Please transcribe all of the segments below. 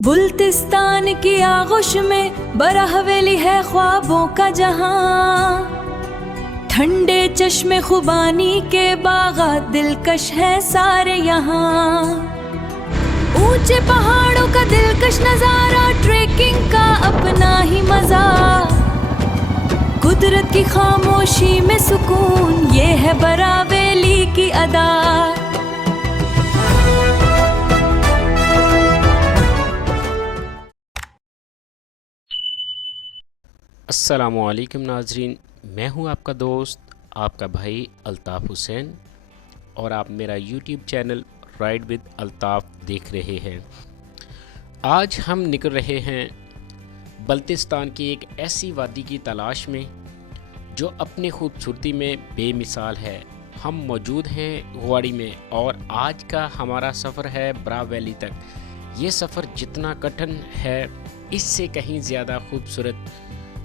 बुल्तिस्तान की आगोश में बड़ा हवेली है ख्वाबों का जहां, ठंडे चश्मे खुबानी के बागात दिलकश है सारे यहाँ। ऊंचे पहाड़ों का दिलकश नजारा, ट्रेकिंग का अपना ही मजा, कुदरत की खामोशी में सुकून, ये है बरावेली की अदा। अस्सलामुअलैकुम नाजरीन, मैं हूं आपका दोस्त आपका भाई अल्ताफ़ हुसैन और आप मेरा YouTube channel ride with Altaf देख रहे हैं। आज हम निकल रहे हैं बल्तिस्तान की एक ऐसी वादी की तलाश में जो अपनी खूबसूरती में बेमिसाल है। हम मौजूद हैं गुवाड़ी में और आज का हमारा सफ़र है बरा वैली तक। ये सफ़र जितना कठिन है इससे कहीं ज़्यादा खूबसूरत।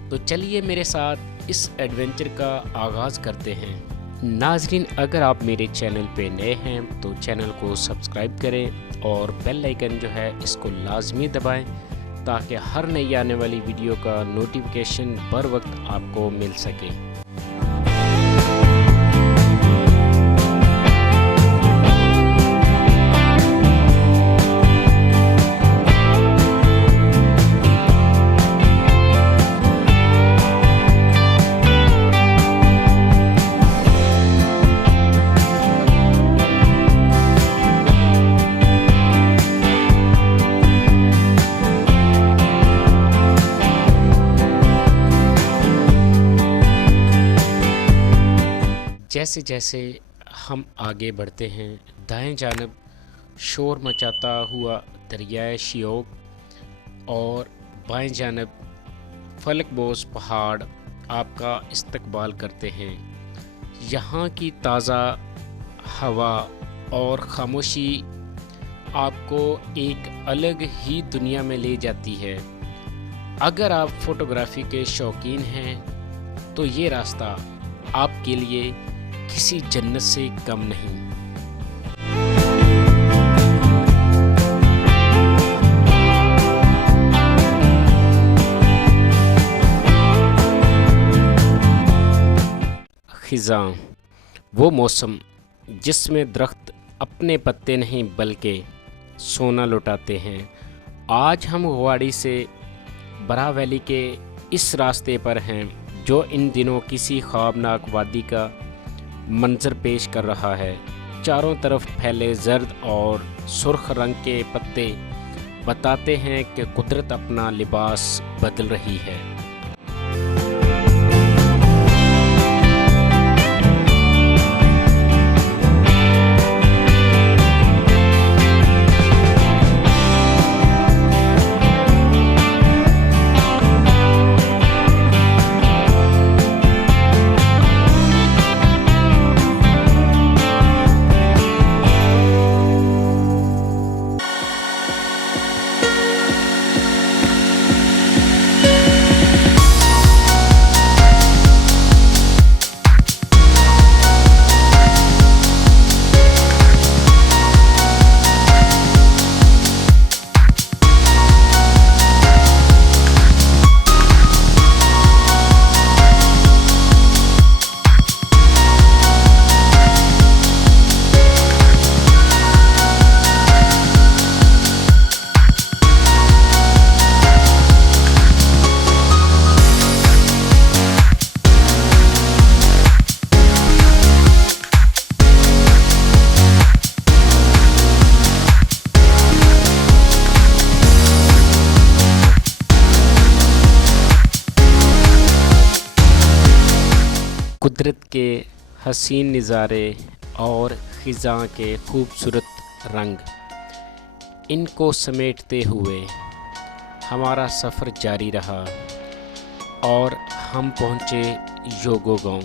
तो चलिए मेरे साथ इस एडवेंचर का आगाज़ करते हैं। नाज़रीन, अगर आप मेरे चैनल पे नए हैं तो चैनल को सब्सक्राइब करें और बेल आइकन जो है इसको लाजमी दबाएं ताकि हर नई आने वाली वीडियो का नोटिफिकेशन बर वक्त आपको मिल सके। जैसे जैसे हम आगे बढ़ते हैं, दाएं जानब शोर मचाता हुआ दरियाए शियोक और बाएं जानब फलकबोस पहाड़ आपका इस्तकबाल करते हैं। यहाँ की ताज़ा हवा और खामोशी आपको एक अलग ही दुनिया में ले जाती है। अगर आप फ़ोटोग्राफी के शौकीन हैं तो ये रास्ता आपके लिए किसी जन्नत से कम नहीं। खिज़ां, वो मौसम जिसमें दरख्त अपने पत्ते नहीं बल्कि सोना लुटाते हैं। आज हम गुवाड़ी से बरा वैली के इस रास्ते पर हैं जो इन दिनों किसी ख्वाबनाक वादी का मंजर पेश कर रहा है। चारों तरफ फैले जर्द और सुर्ख रंग के पत्ते बताते हैं कि कुदरत अपना लिबास बदल रही है। कुदरत के हसीन नज़ारे और ख़िज़ां के खूबसूरत रंग, इनको समेटते हुए हमारा सफ़र जारी रहा और हम पहुँचे योगो गांव।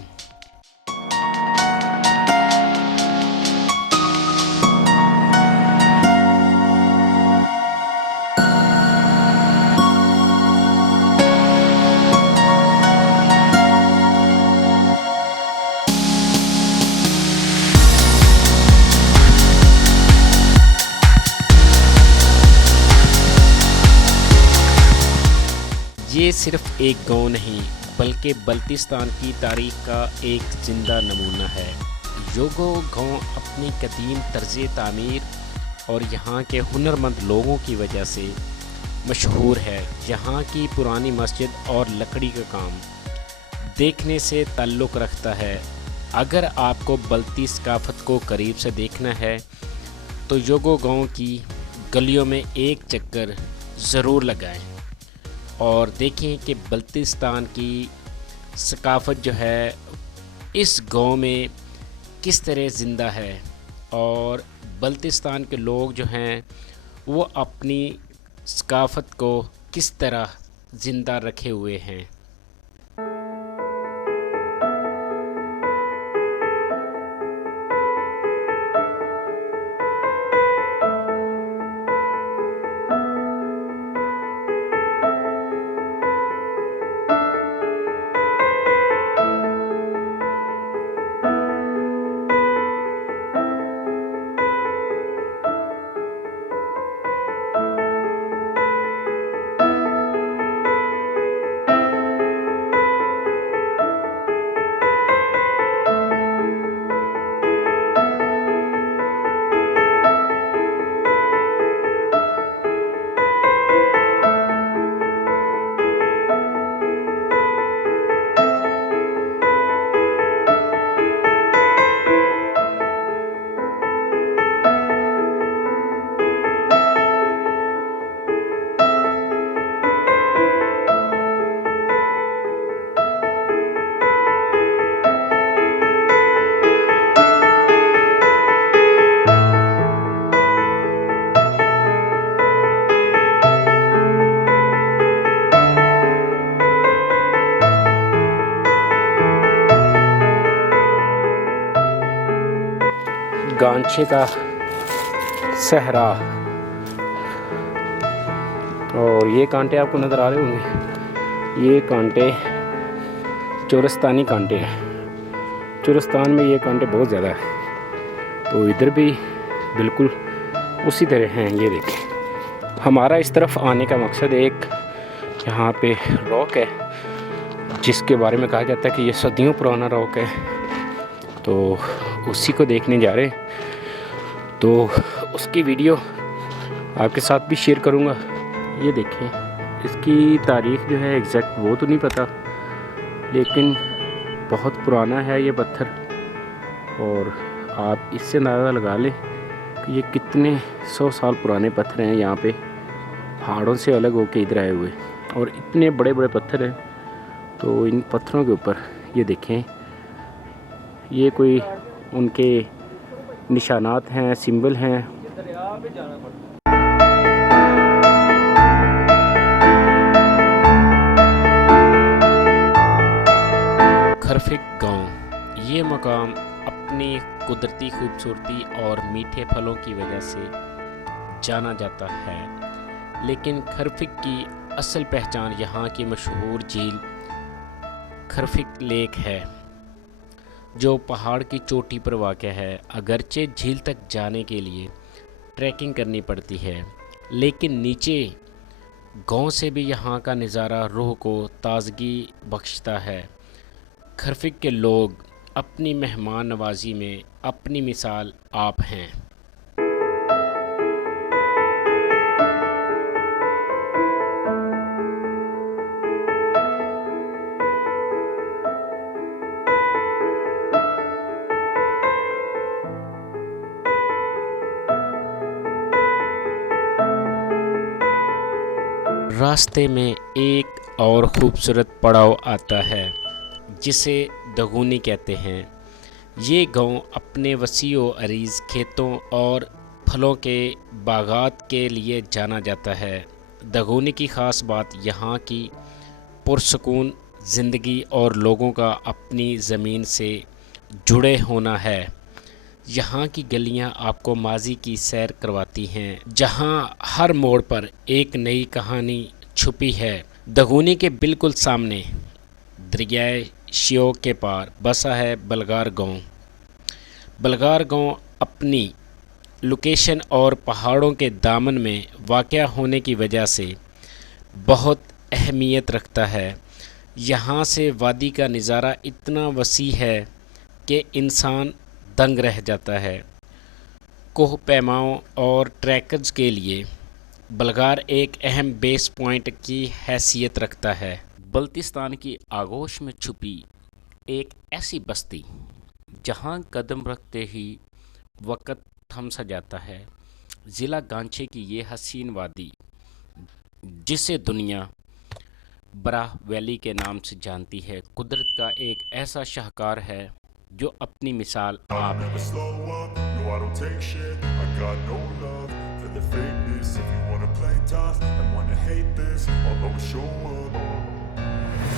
ये सिर्फ एक गांव नहीं बल्कि बल्तिस्तान की तारीख का एक ज़िंदा नमूना है। योगो गांव अपनी कदीम तर्ज तामीर और यहाँ के हुनरमंद लोगों की वजह से मशहूर है। यहाँ की पुरानी मस्जिद और लकड़ी का काम देखने से ताल्लुक़ रखता है। अगर आपको बल्ती सकाफ़त को करीब से देखना है तो योगो गांव की गलियों में एक चक्कर ज़रूर लगाएं और देखें कि बल्तिस्तान की सकाफ़त जो है इस गांव में किस तरह ज़िंदा है और बल्तिस्तान के लोग जो हैं वो अपनी सकाफ़त को किस तरह ज़िंदा रखे हुए हैं। गांचे का सहरा और ये कांटे आपको नज़र आ रहे होंगे, ये कांटे चोरस्तानी कांटे हैं। चोरस्तान में ये कांटे बहुत ज़्यादा है, तो इधर भी बिल्कुल उसी तरह हैं। ये देखें, हमारा इस तरफ आने का मकसद एक यहाँ पे रॉक है जिसके बारे में कहा जाता है कि ये सदियों पुराना रॉक है, तो उसी को देखने जा रहे हैं। तो उसकी वीडियो आपके साथ भी शेयर करूँगा। ये देखें, इसकी तारीख़ जो है एग्जैक्ट वो तो नहीं पता, लेकिन बहुत पुराना है ये पत्थर और आप इससे अंदाज़ा लगा लें कि ये कितने 100 साल पुराने पत्थर हैं। यहाँ पे पहाड़ों से अलग होके इधर आए हुए और इतने बड़े बड़े पत्थर हैं। तो इन पत्थरों के ऊपर ये देखें, ये कोई उनके निशानात हैं, सिंबल हैं। खरफिक गांव, ये मकाम अपनी कुदरती खूबसूरती और मीठे फलों की वजह से जाना जाता है, लेकिन खरफिक की असल पहचान यहाँ की मशहूर झील खरफिक लेक है जो पहाड़ की चोटी पर वाक़ है। अगरचे झील तक जाने के लिए ट्रैकिंग करनी पड़ती है, लेकिन नीचे गांव से भी यहाँ का नज़ारा रूह को ताज़गी बख्शता है। खरफिक के लोग अपनी मेहमान नवाजी में अपनी मिसाल आप हैं। रास्ते में एक और ख़ूबसूरत पड़ाव आता है जिसे दगुनी कहते हैं। ये गांव अपने वसीओ अरीज़ खेतों और फलों के बागात के लिए जाना जाता है। दगुनी की ख़ास बात यहाँ की पुरसकून ज़िंदगी और लोगों का अपनी ज़मीन से जुड़े होना है। यहाँ की गलियाँ आपको माजी की सैर करवाती हैं, जहाँ हर मोड़ पर एक नई कहानी छुपी है। दगुनी के बिल्कुल सामने दरियाए शियोक के पार बसा है बलगार गांव। बलगार गांव अपनी लोकेशन और पहाड़ों के दामन में वाक़या होने की वजह से बहुत अहमियत रखता है। यहाँ से वादी का नज़ारा इतना वसी है कि इंसान दंग रह जाता है। कोह पैमाओं और ट्रैकर्स के लिए बलगार एक अहम बेस पॉइंट की हैसियत रखता है। बल्तिस्तान की आगोश में छुपी एक ऐसी बस्ती जहां कदम रखते ही वक़्त थम सा जाता है। ज़िला गांचे की ये हसीन वादी, जिसे दुनिया बराह वैली के नाम से जानती है, कुदरत का एक ऐसा शाहकार है जो अपनी मिसाल आप है।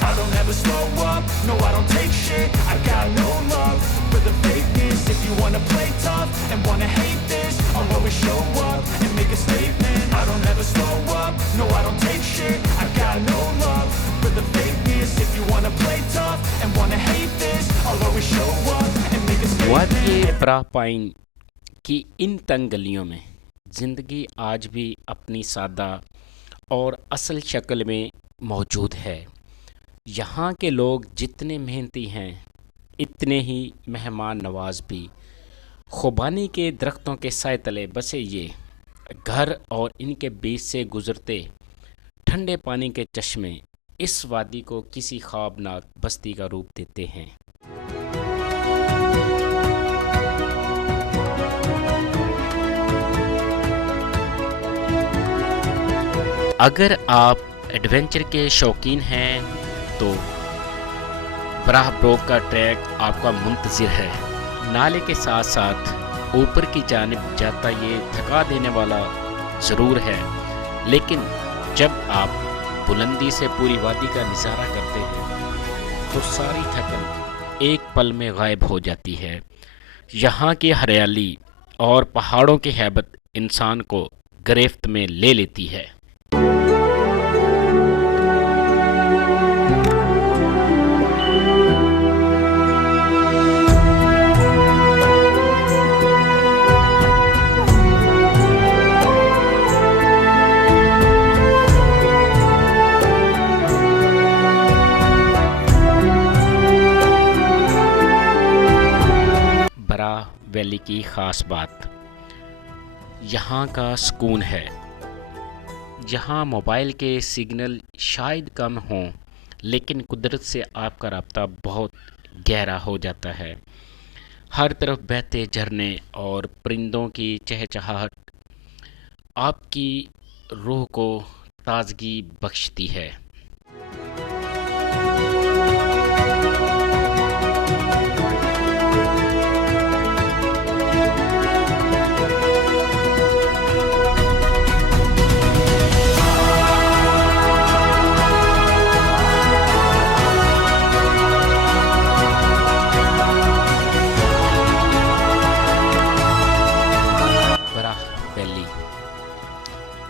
I don't ever slow up, no I don't take shit. I got no love for the fakeness. If you wanna play tough and wanna hate this, I'll always show up and make a statement. I don't ever slow up, no I don't take shit. I got no love for the fakeness. If you wanna play tough and wanna hate this, I'll always show up and make a statement. वादी बराह pine की इन तंग गलियों में ज़िंदगी आज भी अपनी सादा और असल शक्ल में मौजूद है। यहाँ के लोग जितने मेहनती हैं इतने ही मेहमान नवाज भी। खुबानी के दरख्तों के साए तले बसे ये घर और इनके बीच से गुज़रते ठंडे पानी के चश्मे इस वादी को किसी ख्वाबनाक बस्ती का रूप देते हैं। अगर आप एडवेंचर के शौकीन हैं तो बराह ब्रोक का ट्रैक आपका मुंतज़िर है। नाले के साथ साथ ऊपर की जानिब जाता ये थका देने वाला ज़रूर है, लेकिन जब आप बुलंदी से पूरी वादी का नज़ारा करते हैं तो सारी थकन एक पल में गायब हो जाती है। यहाँ की हरियाली और पहाड़ों की हैबत इंसान को गिरफ्त में ले लेती है। बराह वैली की ख़ास बात यहाँ का सुकून है। जहाँ मोबाइल के सिग्नल शायद कम हों, लेकिन कुदरत से आपका राब्ता बहुत गहरा हो जाता है। हर तरफ बहते झरने और परिंदों की चहचहाहट आपकी रूह को ताजगी बख्शती है।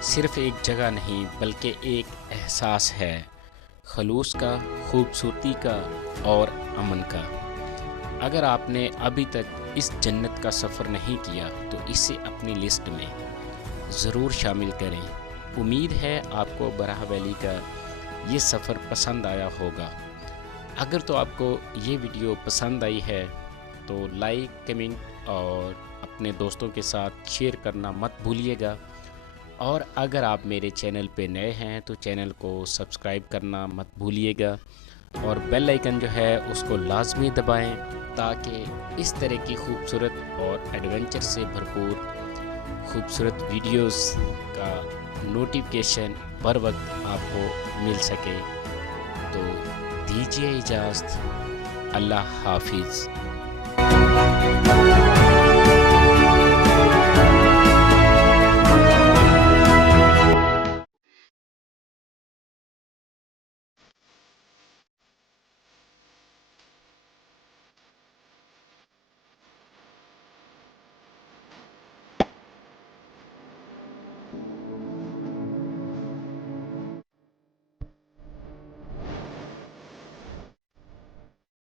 सिर्फ एक जगह नहीं बल्कि एक एहसास है, खलूस का, खूबसूरती का और अमन का। अगर आपने अभी तक इस जन्नत का सफ़र नहीं किया तो इसे अपनी लिस्ट में ज़रूर शामिल करें। उम्मीद है आपको बराह वैली का ये सफ़र पसंद आया होगा। अगर तो आपको ये वीडियो पसंद आई है तो लाइक, कमेंट और अपने दोस्तों के साथ शेयर करना मत भूलिएगा। और अगर आप मेरे चैनल पे नए हैं तो चैनल को सब्सक्राइब करना मत भूलिएगा और बेल आइकन जो है उसको लाजमी दबाएं ताकि इस तरह की खूबसूरत और एडवेंचर से भरपूर खूबसूरत वीडियोस का नोटिफिकेशन बर वक्त आपको मिल सके। तो दीजिए इजाज़त। अल्लाह हाफिज़।